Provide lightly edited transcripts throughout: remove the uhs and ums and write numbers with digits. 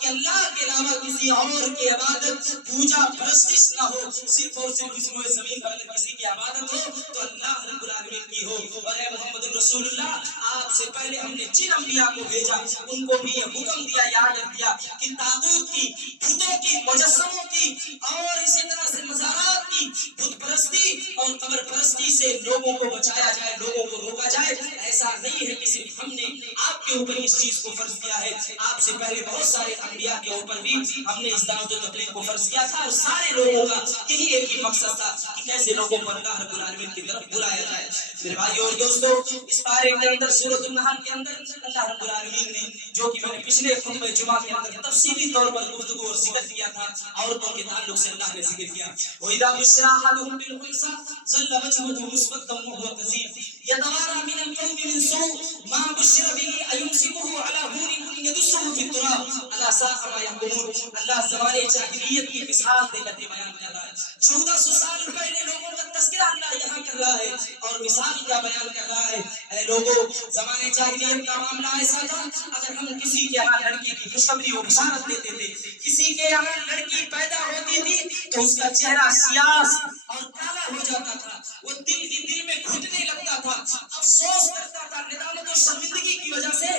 کہ اللہ کے علاوہ کسی اور کی عبادت پوجا پرستش نہ ہو، صرف اور صرف اس روئے زمین پر اگر کسی کی عبادت ہو تو اللہ رب العالمین کی ہو۔ اور اے محمد رسول اللہ، آپ سے پہلے ہم نے جن انبیاء کو بھیجا ان کو بھی یہ حکم دیا، یاد رکھ دیا کہ تاغوت کی، بتوں کی، مجسموں کی اور اسی طرح سے مزارات کی، بت پرستی اور قبر پرستی سے لوگوں کو بچایا جائے، لوگوں کو روکا جائے۔ ایسا نہیں ہے کہ صرف ہم نے آپ کے اوپر اس چیز کو فرض کیا ہے، آپ سے پہلے بہت سارے انبیاء کے اوپر بھی ہم نے اس دعوت و تبلیغ کو فرض کیا تھا، اور سارے لوگوں کا یہی ایک ہی مقصد تھا کہ کیسے لوگوں کو اللہ رب العالمین کی طرف بلایا جائے۔ میرے بھائیو اور دوستو، اس پارے کے اندر سورۃ النحل کے اندر اللہ رب العالمین نے، جو کہ میں نے پچھلے خطبہ جمعہ کے اندر تفصیلی طور پر گفتگو اور ذکر کیا تھا، عورتوں کے تعلق سے اللہ نے ذکر کیا، وَإِذَا بُشِّرَ أَحَدُهُم بِالْأُنثَىٰ ظَلَّ وَجْهُهُ مُسْوَدًّا وَهُوَ كَظِيمٌ يَتَوَارَىٰ مِنَ الْقَوْمِ مِنْ سُوءِ مَا بُشِّرَ بِهِ أَيُمْسِكُهُ عَلَىٰ هُونٍ يَدُسُّهُ فِي التُّرَابِ أَلَا سَاءَ مَا يَحْكُمُونَ۔ اللہ زمانے جاہلیت کی مثال دے کر کے بیان کر رہا ہے، 1400 سال پہلے لوگوں کا تذکرہ اللہ یہاں کر رہا ہے اور مثال کا بیان کر رہا ہے۔ اے لوگوں، زمانے جاہلیت کا معاملہ ایسا تھا، اگر ہم کسی کے یہاں لڑکی کی خوشخبری اور بشارت دیتے تھے، کسی کے یہاں لڑکی پیدا ہوتی تھی تو اس کا چہرہ سیاہ اور کالا ہو جاتا تھا، وہ دل ہی دل میں گھٹنے لگتا تھا، افسوس کرتا تھا، ندامت و شرمندگی کی وجہ سے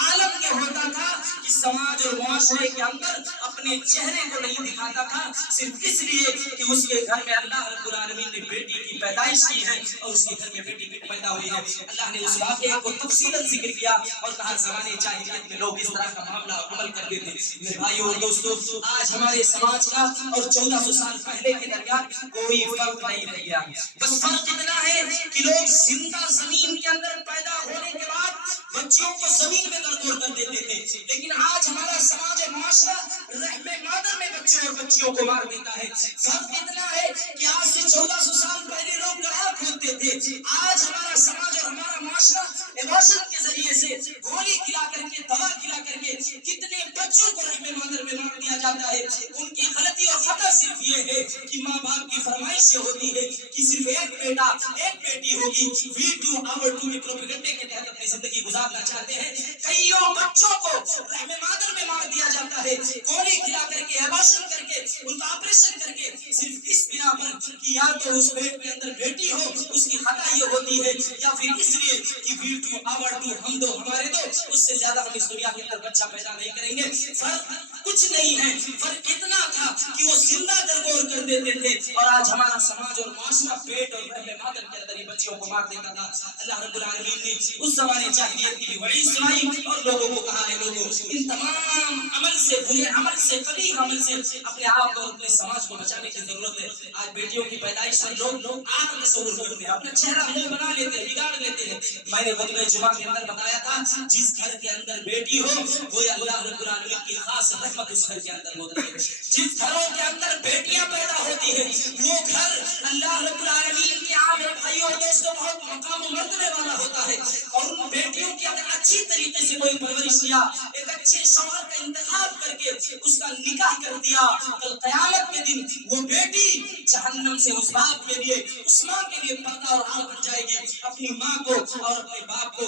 عالم یہ ہوتا تھا کہ سماج اور معاشرے کے اندر اپنے چہرے کو نہیں دکھاتا تھا، صرف اس لیے کہ اس کے گھر میں اللہ رب العالمین نے بیٹی کی پیدائش کی ہے اور اس کے گھر میں بیٹی پیدا ہوئی ہے۔ اللہ نے اس واقعے کو تفصیلاً ذکر کیا اور کہا زمانے جاہلیت میں لوگ اس طرح کا معاملہ عمل کرتے تھے۔ میرے بھائیو اور دوستو، آج ہمارے سماج کا اور 1400 سال پہلے کے درمیان کوئی فرق نہیں رہ گیا، بس فرق اتنا ہے کہ لوگ زندہ زمین کے اندر پیدا ہونے کے بعد بچیوں کو زمین میں گردور کر دیتے تھے، لیکن آج ہمارا سماج اور معاشرہ رحم مادر میں بچے اور بچیوں کو مار دیتا ہے۔ فرق اتنا ہے کہ آج سے 1400 سال پہلے لوگ گڑھا کھودتے تھے، آج ہمارا سماج اور ہمارا معاشرہ ایبارشن کے ذریعے سے گولی کھلا کر کے، دوا کھلا کر کے کتنے بچوں کو رحم مادر میں مار دیا جاتا ہے۔ ان کی غلطی اور خطا صرف یہ ہے کہ ماں باپ کی فرمائش یہ ہوتی ہے کہ صرف ایک بیٹا ایک بیٹی ہوگی، وی ٹو آور ٹو کے پروپیگنڈے کے تحت اپنی زندگی گزارنا چاہتے ہیں۔ کئیوں بچوں کو رحم مادر میں مار دیا جاتا ہے، گولی کھلا کر کے، ایبارشن کر کے، ان کا آپریشن کر کے، صرف اس بنا پر کہ یا تو اس پیٹ کے اندر بیٹی ہو، اس کی خطا یہ ہوتی ہے، یا پھر اس لیے کہ وی ٹو آور ٹو، ہم دو ہمارے دو، اس سے زیادہ ہم اس دنیا کے اندر بچہ پیدا نہیں کریں گے۔ فرق کچھ نہیں ہے، فرق اتنا تھا کہ وہ زندہ درگور کر دیتے تھے، اور آج ہمارا سماج اور معاشرہ پیٹ اور رحم مادر کے اندر ہی بچیوں کو مار دیتا تھا۔ اللہ رب العالمین نے اس زمانے جاہلیت کی بھی وعید سنائی اور لوگوں کو کہا ہے لوگوں، ان تمام عمل سے، برے عمل سے، قبیح عمل سے اپنے آپ اور اپنے سماج کو بچانے کی ضرورت ہے۔ آج بیٹیوں کی پیدائش پر لوگ آگ تصور کرتے ہیں، اپنا چہرہ منہ بنا لیتے ہیں، بگاڑ لیتے ہیں۔ میں نے خطبہ جمعہ کے اندر بتایا تھا، جس گھر کے اندر بیٹی ہو وہ اللہ رب العالمین کی خاص رحمت اس گھر کے اندر ہوتی ہے۔ جس گھروں کے اندر بیٹیاں پیدا ہوتی ہیں وہ گھر اللہ رب العالمین کے عام بھائیوں اور دوستوں بہت مقام و مرتبے والا ہوتا ہے، اور ان بیٹیوں کی اگر اچھی طریقے سے کوئی پرورش کیا، ایک اچھے شوہر کا انتخاب کر کے اس کا نکاح کر دیا، کل قیامت کے دن وہ بیٹی جہنم سے اس باپ کے لیے، اس ماں کے لیے پردہ اور آل بن جائے گی، اپنی ماں کو اور اپنے باپ کو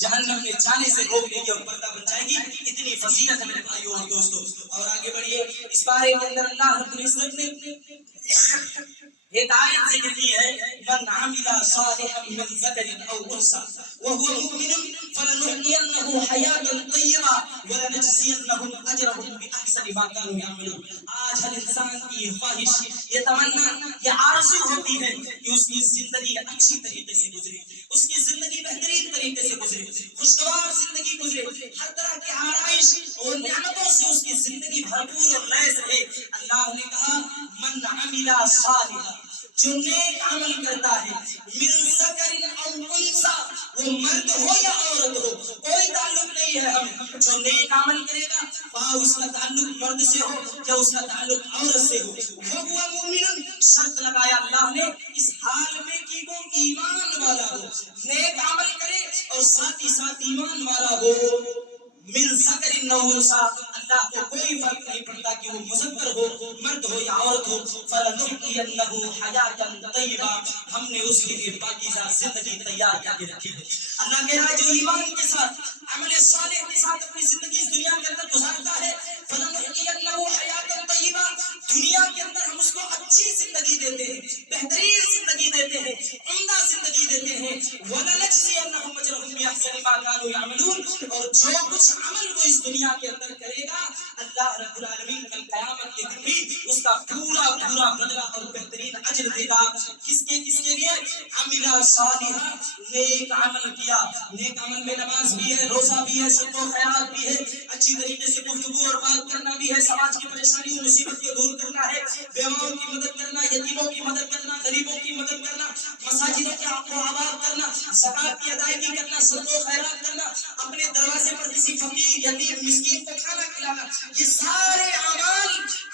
جہنم میں جانے سے روک لیں گے اور پردہ بن جائے گی۔ اتنی فضیلت ہے میرے بھائیوں اور دوستوں۔ اور آگے بڑھیے، اس بارے کے اندر اللہ رب العزت نے ایک آیت ذکر کی ہے، من عمل صالحا من ذکر او انثى وهو مؤمن فلنحيينه حياة طیبہ ولنجزینهم اجرهم باحسن ما كانوا يعملون۔ آج ہر انسان کی خواہش، یہ تمنا، یہ آرزو ہوتی ہے کہ اس کی زندگی اچھی طریقے سے گزرے، اس کی زندگی بہترین طریقے سے گزرے، خوشگوار زندگی گزرے، ہر طرح کی آرائش اور نعمتوں سے اس کی زندگی بھرپور اور لیس رہے۔ اللہ نے کہا من عمل صالحا، جو نیک عمل کرتا ہے، من ذکر او انثى، وہ مرد ہو یا عورت ہو، کوئی تعلق نہیں ہے ہمیں، جو نیک عمل کرے گا خواہ اس کا تعلق مرد سے ہو یا اس کا تعلق عورت سے ہو، وهو مؤمن، شرط لگایا اللہ نے اس حال میں کہ وہ ایمان والا ہو، نیک عمل کرے اور ساتھ ہی ساتھ ایمان والا ہو، من ذکر او انثى، اللہ کو کوئی فرق نہیں پڑتا کہ وہ مذکر ہو، مرد ہو یا عورت ہو، فلنحيينه حیاة طیبہ، ہم نے اس کے لیے پاکیزہ زندگی تیار کر کے رکھی ہے۔ اللہ کہہ رہا ہے جو ایمان کے ساتھ، عمل صالح کے ساتھ اپنی زندگی اس دنیا کے جو کچھ عمل وہ اس دنیا کے اندر کرے گا اللہ رب العالمین کل قیامت کے دن بھی اس کا پورا پورا بدلہ اور بہترین اجر دے گا. کس کے لیے؟ عمل صالحا، نیک عمل کیا. نیک عمل میں نماز بھی ہے، روزہ بھی ہے، صدقہ و خیرات بھی ہے، اچھی طریقے سے گفتگو اور بات کرنا بھی ہے، سماج کی پریشانی و مصیبت کو دور کرنا ہے، بیواؤں کی مدد کرنا، یتیموں کی مدد کرنا، غریبوں کی مدد کرنا، مساجدوں کے آب و آباد کرنا، زکات کی ادائیگی کرنا، صدقہ و خیرات کرنا، اپنے دروازے پر کسی فقیر یتیم مسکین کو کھانا کھلانا. یہ سارے اعمال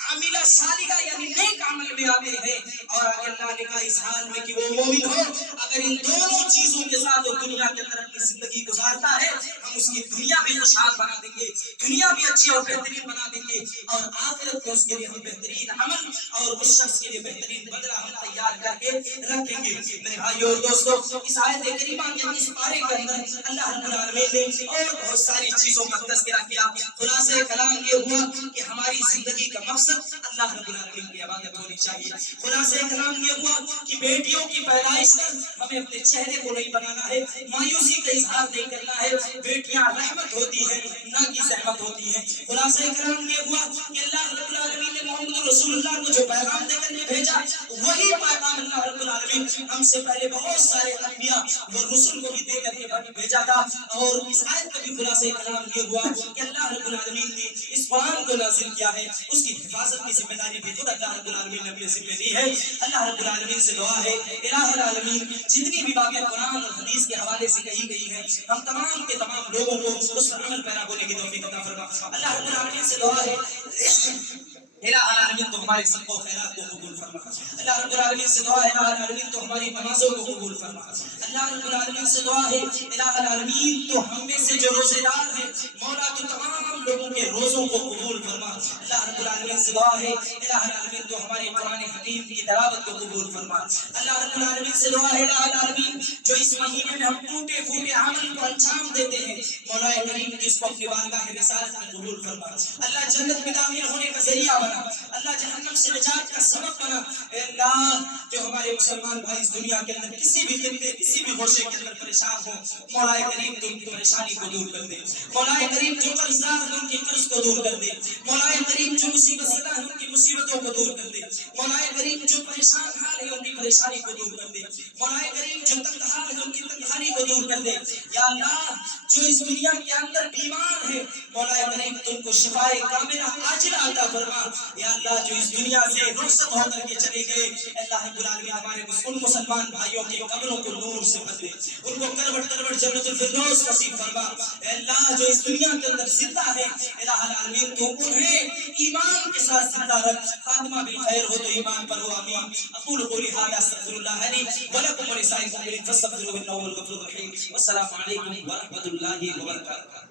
عاملہ صالحہ یعنی نیک عمل میں آتے ہیں. اور اگر اللہ نے کہا اس حال میں کہ وہ مومن ہو، اگر ان دونوں چیزوں کے ساتھ وہ دنیا کے اندر اپنی زندگی گزارتا ہے، ہم اس کی دنیا بھی خوشحال بنا دیں گے، دنیا بھی اچھی اور بہترین بنا دیں گے، اور آخرت میں اس کے لیے ہم بہترین عمل اور اس شخص کے لیے بہترین بدلہ ہم تیار کر کے رکھیں گے. میرے بھائیو اور دوستو، اس آیت کریمہ کے اس پارے کے اندر اللہ رب العالمین نے اور بہت ساری چیزوں کا تذکرہ کیا. خلاصہ کلام یہ ہوا کہ ہماری زندگی کا مقصد اللہ رب العالمین کی عبادت ہونی چاہیے. خلاصہ کلام یہ ہوا کہ بیٹیوں کی پیدائش پر ہمیں اپنے چہرے کو نہیں بنانا ہے، مایوسی کا اظہار نہیں کرنا ہے. بیٹیاں رحمت ہوتی ہیں نہ کہ زحمت ہوتی ہیں. خلاصہ کلام یہ ہوا کہ اللہ رب العالمین نے محمد رسول اللہ کو جو پیغام دے کر کے بھیجا، وہی پیغام اللہ رب العالمین ہم سے پہلے بہت سارے انبیاء اور رسل کو بھی دے کر کے بھیجا تھا. اور اس آیت کا بھی خلاصہ کلام یہ ہوا کہ اللہ رب العالمین نے اس قرآن کو نازل کیا ہے، اس کی حفاظت کی ذمہ داری بھی خود اللہ رب العالمین نے اپنے ذمہ دی ہے. اللہ رب العالمین سے دعا ہے الہ العالمین جتنی بھی باتیں قرآن اور حدیث کے حوالے سے کہی گئی ہیں، ہم تمام کے تمام لوگوں کو اس پر عمل پیرا ہونے کی توفیق عطا فرما. اللہ رب العالمین سے دعا ہے الہ العالمین تو ہمارے صدقہ و خیرات کو قبول فرما. اللہ رب العالمین سے دعا ہے الہ العالمین تو ہماری نمازوں کو قبول فرما. اللہ رب العالمین سے دعا ہے الہ العالمین تو ہم میں سے جو روزے دار ہیں مولا تو تمام لوگوں کے روزوں کو قبول فرما. اللہ رب العالمین سے دعا ہے الہ العالمین تو ہماری قرآن حکیم کی تلاوت کو قبول فرما. اللہ رب العالمین سے دعا ہے الہ العالمین جو اس مہینے میں ہم ٹوٹے پھوٹے عمل کو انجام دیتے ہیں مولا کریم جس کو اپنی بارگاہ رسالت میں قبول فرما. اللہ جنت میں داخل ہونے کا ذریعہ بنا، اللہ جہنم سے نجات کا سبب بنا. اے اللہ جو ہمارے مسلمان بھائی اس دنیا کے اندر کسی بھی خطے کسی بھی گوشے کے اندر پریشان ہو، مولا کریم تو ان کی پریشانی کو دور کر دے. مولا کریم جو قرض دار ہیں ان کے قرض کو دور کر دے. مولا کریم جو مصیبت زدہ ہیں ان کی مصیبتوں کو دور کر دے. مولا کریم جو پریشان حال ہیں ان کی پریشانی کو دور کر دے. مولا کریم جو تنگ حال ہیں ان کی تنگحالی کو دور کر دے. یا اللہ جو اس دنیا کے اندر بیمار ہیں مولا کریم تم کو شفائے کاملہ عاجلہ عطا فرما. یا اللہ جو اس دنیا سے رخصت ہو کر کے چلے گئے اللہ رب العالمین ہمارے ان مسلمان بھائیوں کی قبروں کو نور سے بھر دے، ان کو کروٹ کروٹ جنت الفردوس نصیب فرما. اے اللہ جو اس دنیا کے اندر زندہ ہے الہ العالمین تو انہیں ایمان کے ساتھ زندہ رکھ، خاتمہ بالخیر ہو تو ایمان پر ہو. آمین. اقول قولی ھذا استغفر اللہ لی ولکم ولسائر المؤمنین فاستغفروہ انہ هو الغفور الرحیم. والسلام علیکم ورحمۃ اللہ وبرکاتہ.